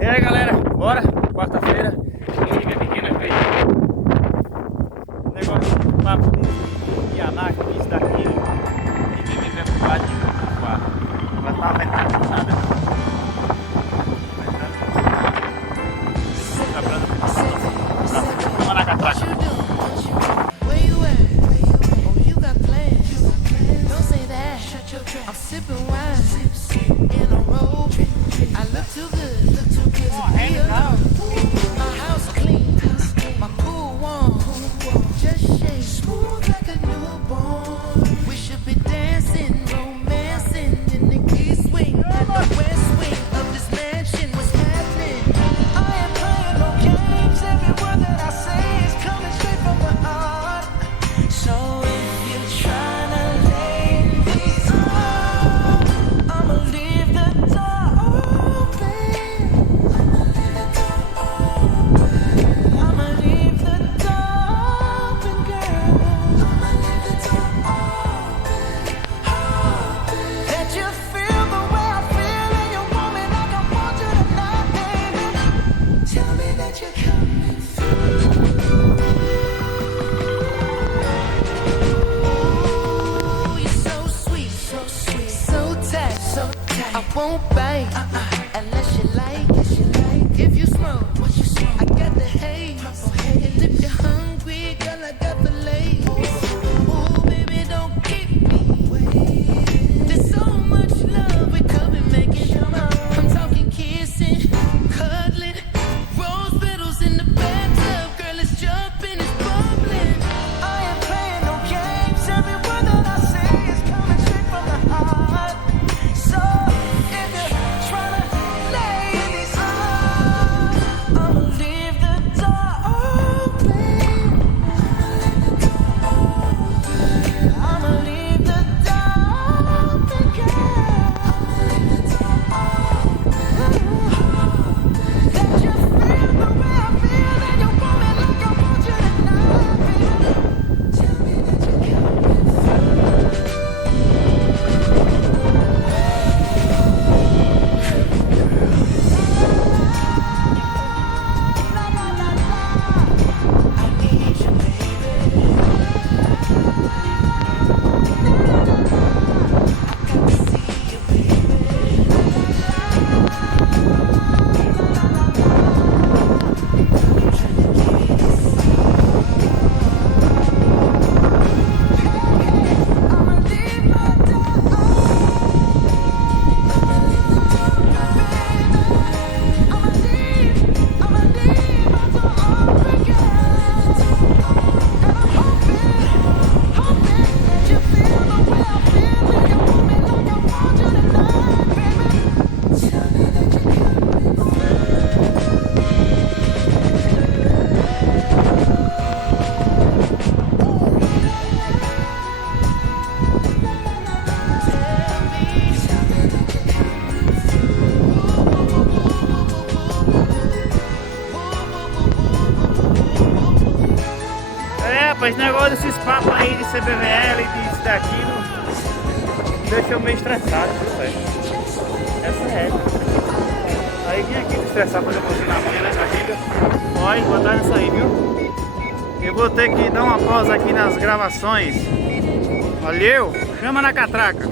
E aí galera, bora? Quarta-feira. Minha pequena fez negócio de papo de anáquio, disso daquilo. Ninguém me preocupado de preocupar. Ela tá ventando nada. Vamos na catraca. I won't bite unless you like. If you smoke, I got the haze. And if you're hungry, girl, I got the lace. Ooh, baby, don't keep me waiting. There's so much love we could be making. I'm talking kissing, cuddling, rose petals in the bathtub. Girl, it's jumping, it's bubbling. I ain't playing no games. Every word that I say is coming straight from the heart. So Esse negócio desses papos aí de CBVL e disso daquilo deixa eu meio estressado, viu, velho? Essa é. Aí vim aqui me estressar quando eu botei na manhã nessa giga. Olha, botar nessa aí, viu? Eu vou ter que dar uma pausa aqui nas gravações. Valeu, chama na catraca.